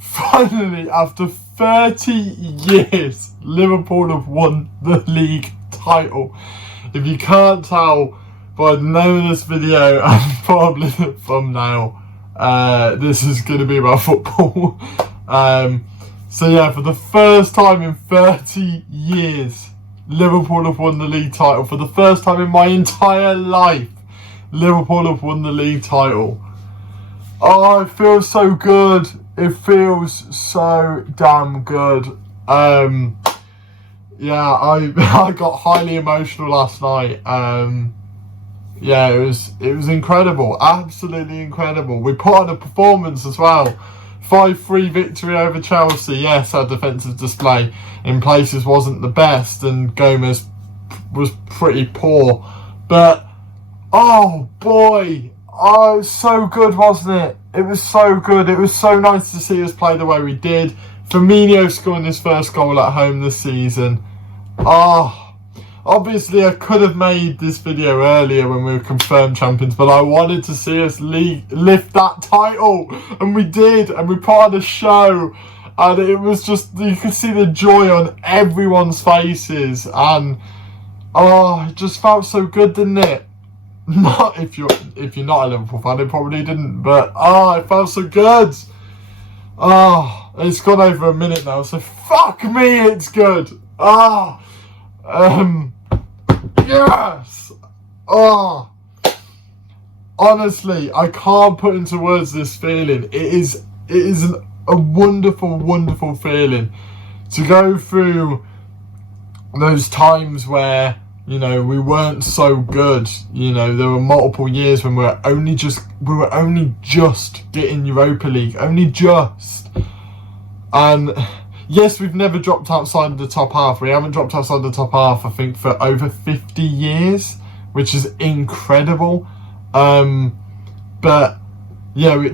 finally, after 30 years, Liverpool have won the league title. If you can't tell by the name of this video and probably the thumbnail, this is going to be about football. So yeah, for the first time in 30 years, Liverpool have won the league title. For the first time in my entire life, Liverpool have won the league title. Oh, it feels so good. It feels so damn good. Yeah, I got highly emotional last night. Yeah, it was incredible. Absolutely incredible. We put on a performance as well. 5-3 victory over Chelsea. Yes, our defensive display in places wasn't the best and Gomez was pretty poor. But, oh boy, oh, it was so good, wasn't it? It was so good. It was so nice to see us play the way we did. Firmino scoring his first goal at home this season. Oh, obviously I could have made this video earlier when we were confirmed champions, but I wanted to see us lift that title, and we did, and we put on a show, and it was just, you could see the joy on everyone's faces, and oh, it just felt so good, didn't it? Not if you're not a Liverpool fan, it probably didn't, but oh, it felt so good. Oh, it's gone over a minute now, so fuck me, it's good. Ah, yes. Oh, honestly, I can't put into words this feeling. It is a wonderful, wonderful feeling to go through those times where, you know, we weren't so good. You know, there were multiple years when we were only just getting Europa League, only just. And yes, we've never dropped outside of the top half. We haven't dropped outside the top half, I think, for over 50 years, which is incredible. But yeah,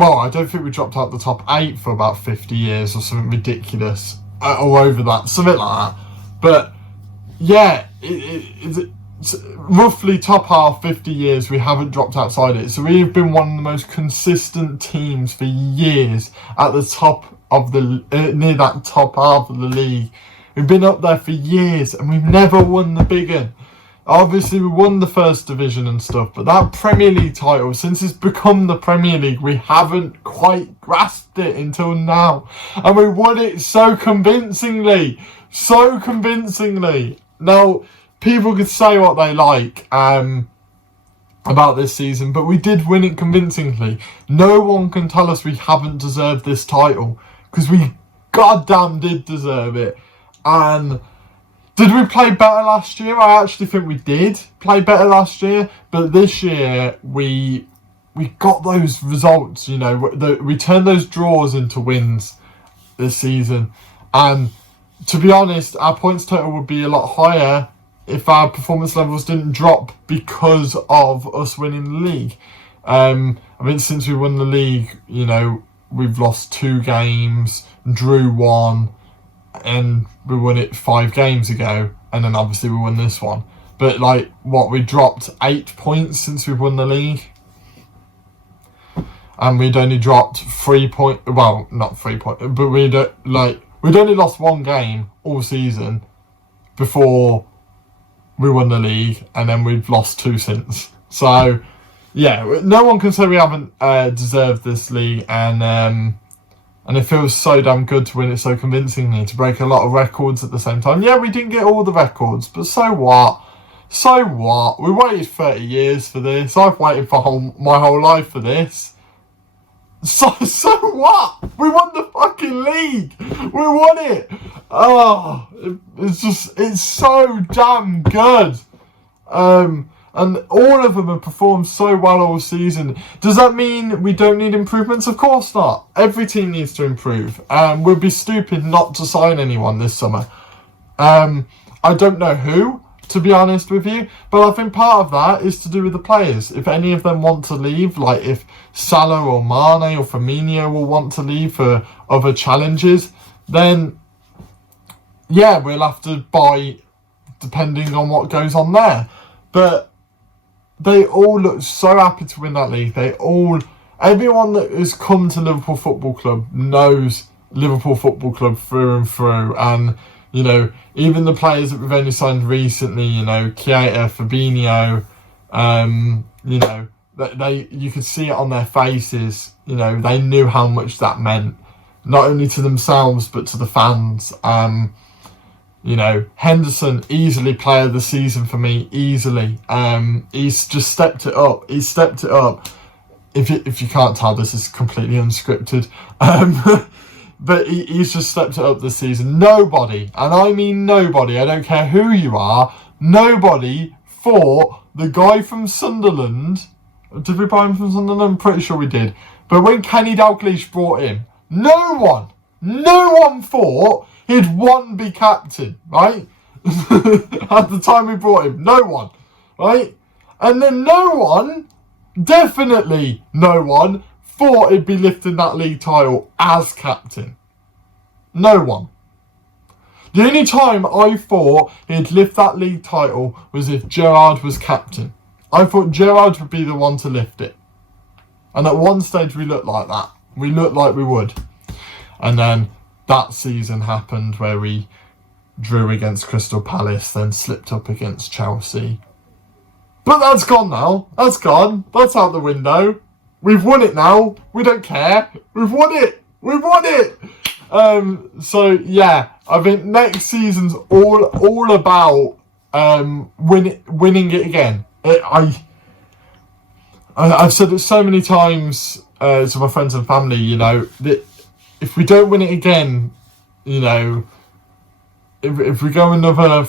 I don't think we dropped out the top 8 for about 50 years or something ridiculous, or over that, something like that. But yeah, it's roughly top half, 50 years, we haven't dropped outside it. So we've been one of the most consistent teams for years at the top of the near that top half of the league. We've been up there for years and we've never won the big one. Obviously we won the first division and stuff, but that Premier League title, since it's become the Premier League, we haven't quite grasped it until now, and we won it so convincingly. Now, people could say what they like about this season, but we did win it convincingly. No one can tell us we haven't deserved this title, because we goddamn did deserve it. And did we play better last year? I actually think we did play better last year, but this year we got those results. You know, we turned those draws into wins this season, and to be honest, our points total would be a lot higher if our performance levels didn't drop because of us winning the league. I mean, since we won the league, you know, we've lost 2 games, drew 1, and we won it 5 games ago, and then obviously we won this one. But like, we dropped 8 points since we've won the league, and we'd only dropped 3 points. Well, not 3 points, but we'd only lost 1 game all season before we won the league, and then we've lost 2 since. So yeah, no one can say we haven't deserved this league, and it feels so damn good to win it so convincingly, to break a lot of records at the same time. Yeah, we didn't get all the records, but so what? So what? We waited 30 years for this. I've waited for my whole life for this. So what? We won the fucking league. We won it. Oh, it's so damn good. And all of them have performed so well all season. Does that mean we don't need improvements? Of course not. Every team needs to improve. We'd be stupid not to sign anyone this summer. I don't know who, to be honest with you, but I think part of that is to do with the players. If any of them want to leave, like if Salah or Mane or Firmino will want to leave for other challenges, then yeah, we'll have to buy depending on what goes on there. But they all look so happy to win that league. everyone that has come to Liverpool Football Club knows Liverpool Football Club through and through. And, you know, even the players that we've only signed recently, you know, Keita, Fabinho, you know, you could see it on their faces. You know, they knew how much that meant, not only to themselves, but to the fans. You know, Henderson, easily player of the season for me, easily. He's just stepped it up. He's stepped it up. If you can't tell, this is completely unscripted. But he's just stepped it up this season. Nobody, and I mean nobody, I don't care who you are, nobody thought the guy from Sunderland, did we buy him from Sunderland? I'm pretty sure we did. But when Kenny Dalglish brought him, no one thought he'd be captain, right? At the time we brought him, no one, right? And then definitely no one, thought he'd be lifting that league title as captain. No one. The only time I thought he'd lift that league title was if Gerrard was captain. I thought Gerrard would be the one to lift it. And at one stage we looked like that. We looked like we would. And then that season happened where we drew against Crystal Palace, then slipped up against Chelsea. But that's gone now. That's gone. That's out the window. We've won it now. We don't care. We've won it. We've won it. So yeah, I think next season's all about winning it again. I've said it so many times to my friends and family. You know, that if we don't win it again, you know, if we go another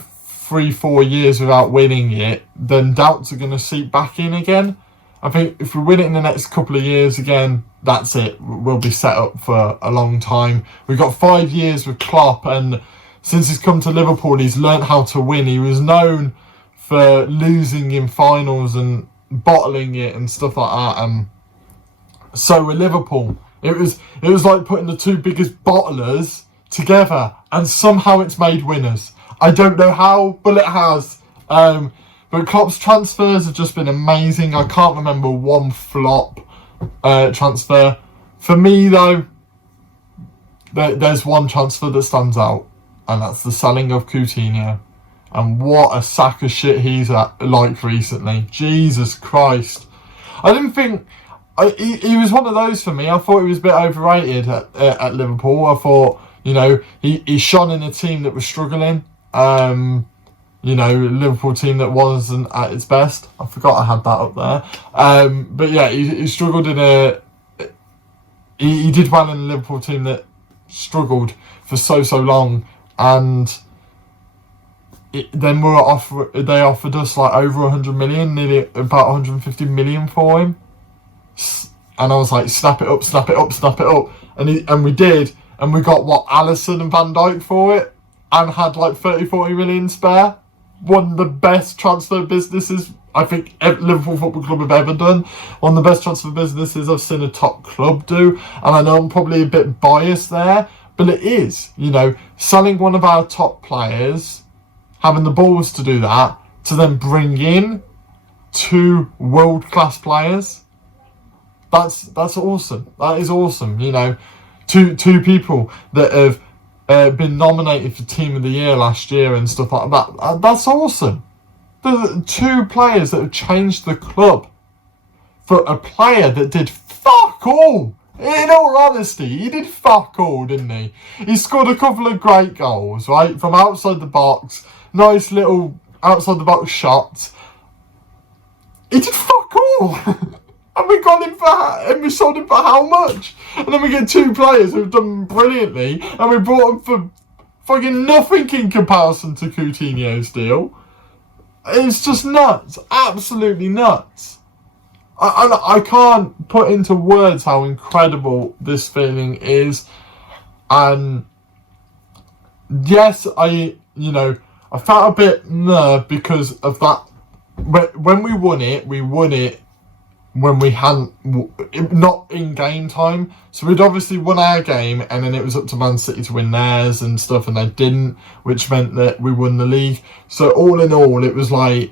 3-4 years without winning it, then doubts are going to seep back in again. I think if we win it in the next couple of years again, that's it. We'll be set up for a long time. We've got 5 years with Klopp, and since he's come to Liverpool, he's learnt how to win. He was known for losing in finals and bottling it and stuff like that. So with Liverpool, it was like putting the two biggest bottlers together, and somehow it's made winners. I don't know how, but it has. But Klopp's transfers have just been amazing. I can't remember one flop transfer. For me, though, there's one transfer that stands out, and that's the selling of Coutinho. And what a sack of shit he's like recently. Jesus Christ. I didn't think... He was one of those for me. I thought he was a bit overrated at Liverpool. I thought, you know, he shone in a team that was struggling. You know, Liverpool team that wasn't at its best. I forgot I had that up there. But yeah, he struggled in he did well in a Liverpool team that struggled for so long, and then they offered us like over 100 million, nearly about 150 million for him. And I was like, snap it up, snap it up, snap it up. And we did, and we got Alisson and Van Dijk for it, and had like 30-40 million spare. One of the best transfer businesses I think Liverpool Football Club have ever done. One of the best transfer businesses I've seen a top club do. And I know I'm probably a bit biased there, but it is, you know, selling one of our top players, having the balls to do that, to then bring in 2 world-class players. That's awesome. That is awesome. You know, two people that have been nominated for Team of the Year last year and stuff like that. That's awesome. The 2 players that have changed the club for a player that did fuck all. In all honesty, he did fuck all, didn't he? He scored a couple of great goals, right, from outside the box. Nice little outside the box shots. He did fuck all. And we got him and we sold him for how much? And then we get 2 players who've done brilliantly, and we brought them for fucking nothing in comparison to Coutinho's deal. It's just nuts. Absolutely nuts. I can't put into words how incredible this feeling is. And yes, I felt a bit because of that. When we won it when we hadn't, not in game time. So we'd obviously won our game, and then it was up to Man City to win theirs and stuff, and they didn't, which meant that we won the league. So all in all, it was like,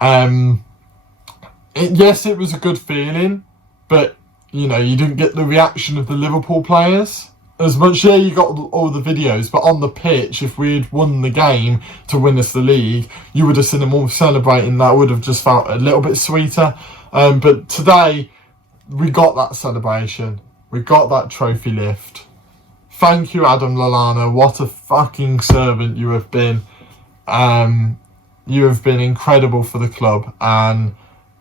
yes, it was a good feeling, but you didn't get the reaction of the Liverpool players as much. Yeah, you got all the videos, but on the pitch, if we'd won the game to win us the league, you would have seen them all celebrating. That would have just felt a little bit sweeter. But today, we got that celebration. We got that trophy lift. Thank you, Adam Lallana. What a fucking servant you have been. You have been incredible for the club. And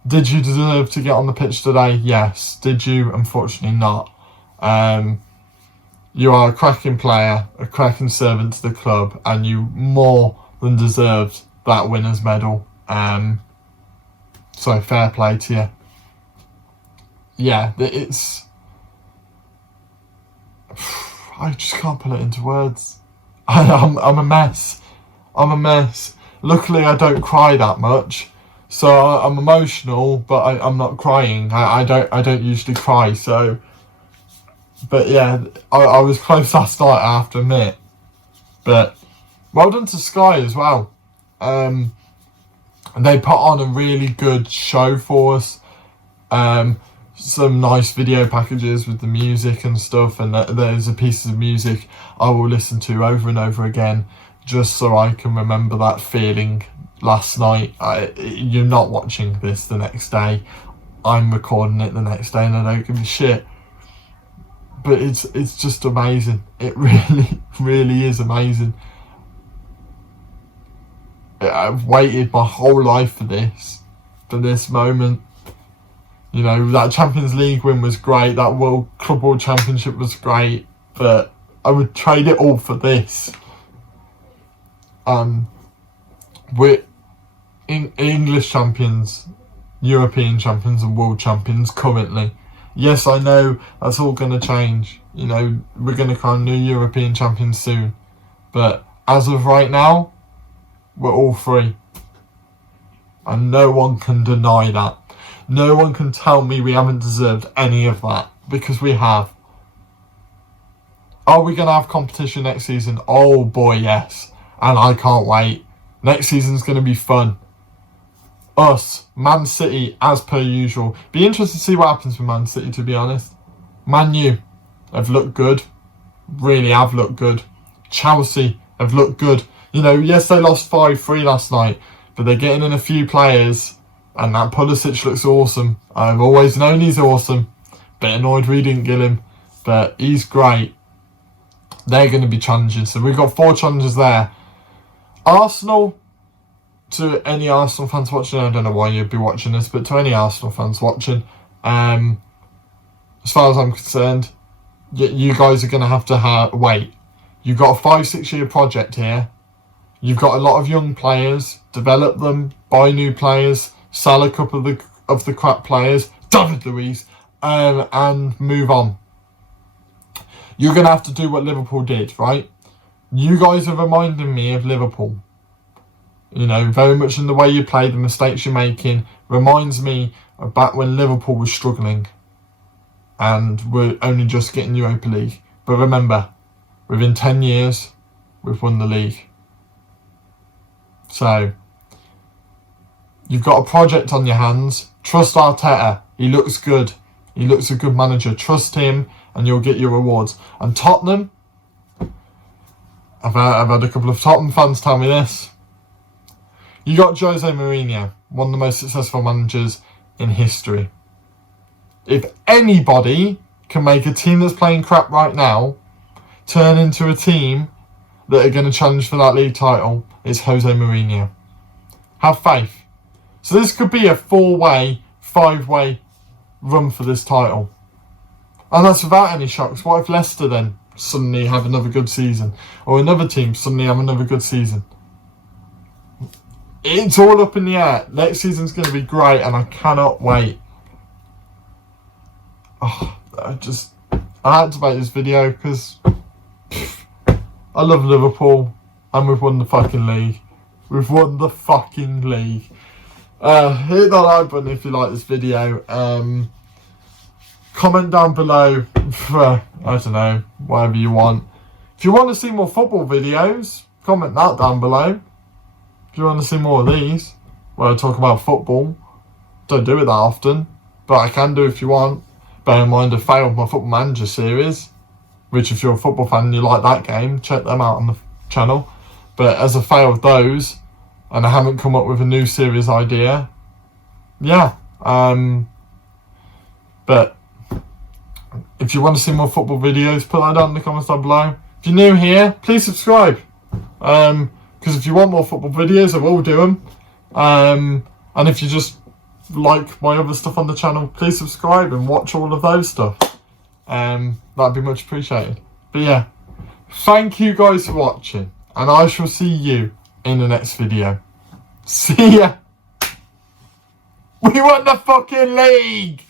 did you deserve to get on the pitch today? Yes. Did you? Unfortunately not. You are a cracking player, a cracking servant to the club, and you more than deserved that winner's medal. So fair play to you. Yeah, it's... I just can't put it into words. I'm a mess. I'm a mess. Luckily, I don't cry that much, so I'm emotional, but I'm not crying. I don't usually cry. So, but yeah, I was close last night, I have to admit. But well done to Sky as well. And they put on a really good show for us. Some nice video packages with the music and stuff, and there's a piece of music I will listen to over and over again just so I can remember that feeling last night. You're not watching this the next day. I'm recording it the next day and I don't give a shit. But it's just amazing. It really, really is amazing. I've waited my whole life for this moment. That Champions League win was great. That Club World Championship was great. But I would trade it all for this. We're English champions, European champions and world champions currently. Yes, I know that's all going to change. We're going to crown new European champions soon. But as of right now, we're all three. And no one can deny that. No one can tell me we haven't deserved any of that, because we have. Are we going to have competition next season? Oh boy, yes. And I can't wait. Next season's going to be fun. Us, Man City, as per usual. Be interested to see what happens with Man City, to be honest. Man U have looked good. Really have looked good. Chelsea have looked good. Yes, they lost 5-3 last night, but they're getting in a few players, and that Pulisic looks awesome. I've always known he's awesome. Bit annoyed we didn't get him, but he's great. They're going to be challengers. So we've got 4 challengers there. Arsenal, to any Arsenal fans watching, I don't know why you'd be watching this, but to any Arsenal fans watching, as far as I'm concerned, you guys are going to have to wait. You've got a 5-6 year project here. You've got a lot of young players. Develop them, buy new players, sell a couple of the crap players, David Luiz, and move on. You're going to have to do what Liverpool did, right? You guys are reminding me of Liverpool. Very much in the way you play, the mistakes you're making, reminds me of back when Liverpool was struggling and we're only just getting Europa League. But remember, within 10 years, we've won the league. So, you've got a project on your hands. Trust Arteta. He looks good. He looks a good manager. Trust him and you'll get your rewards. And Tottenham, I've had a couple of Tottenham fans tell me this. You got Jose Mourinho, one of the most successful managers in history. If anybody can make a team that's playing crap right now turn into a team that are going to challenge for that league title, it's Jose Mourinho. Have faith. So this could be a 4-way, 5-way run for this title. And that's without any shocks. What if Leicester then suddenly have another good season? Or another team suddenly have another good season? It's all up in the air. Next season's going to be great and I cannot wait. I had to make this video because I love Liverpool and we've won the fucking league. We've won the fucking league. Hit that like button if you like this video. Comment down below for, I don't know, whatever you want. If you want to see more football videos, comment that down below. If you want to see more of these, where I talk about football, don't do it that often, but I can do if you want. bear in mind I failed my Football Manager series, which if you're a football fan and you like that game, check them out on the channel. But as I failed those, and I haven't come up with a new series idea, yeah. But if you want to see more football videos, put that down in the comments down below. If you're new here, please subscribe. Because if you want more football videos, I will do them. And if you just like my other stuff on the channel, please subscribe and watch all of those stuff. That'd be much appreciated. But yeah, thank you guys for watching, and I shall see you in the next video. See ya! We won the fucking league!